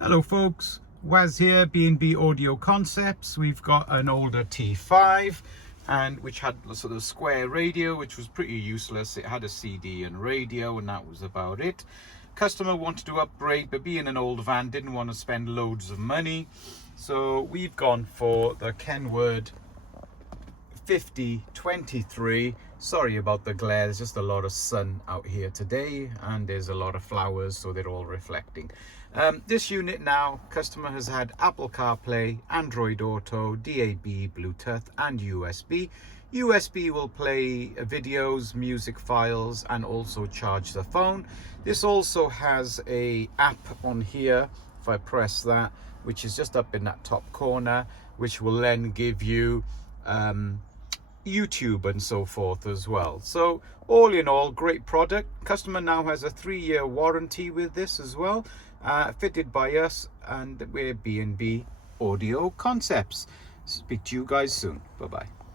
Hello folks, Waz here, B&B Audio Concepts. We've got an older T5 and which had a sort of square radio, which was pretty useless. It had a CD and radio and that was about it. Customer wanted to upgrade, but being an old van didn't want to spend loads of money. So we've gone for the KENWOOD 5023. Sorry about the glare, there's just a lot of sun out here today and there's a lot of flowers, so they're all reflecting. This unit now, customer has had Apple CarPlay, Android Auto, DAB, Bluetooth and USB. USB will play videos, music files and also charge the phone. This also has a app on here, if I press that, which is just up in that top corner, which will then give you YouTube and so forth as well. So all in all, great product. Customer now has a 3-year warranty with this as well, fitted by us, and we're B&B Audio Concepts. Speak to you guys soon. Bye bye.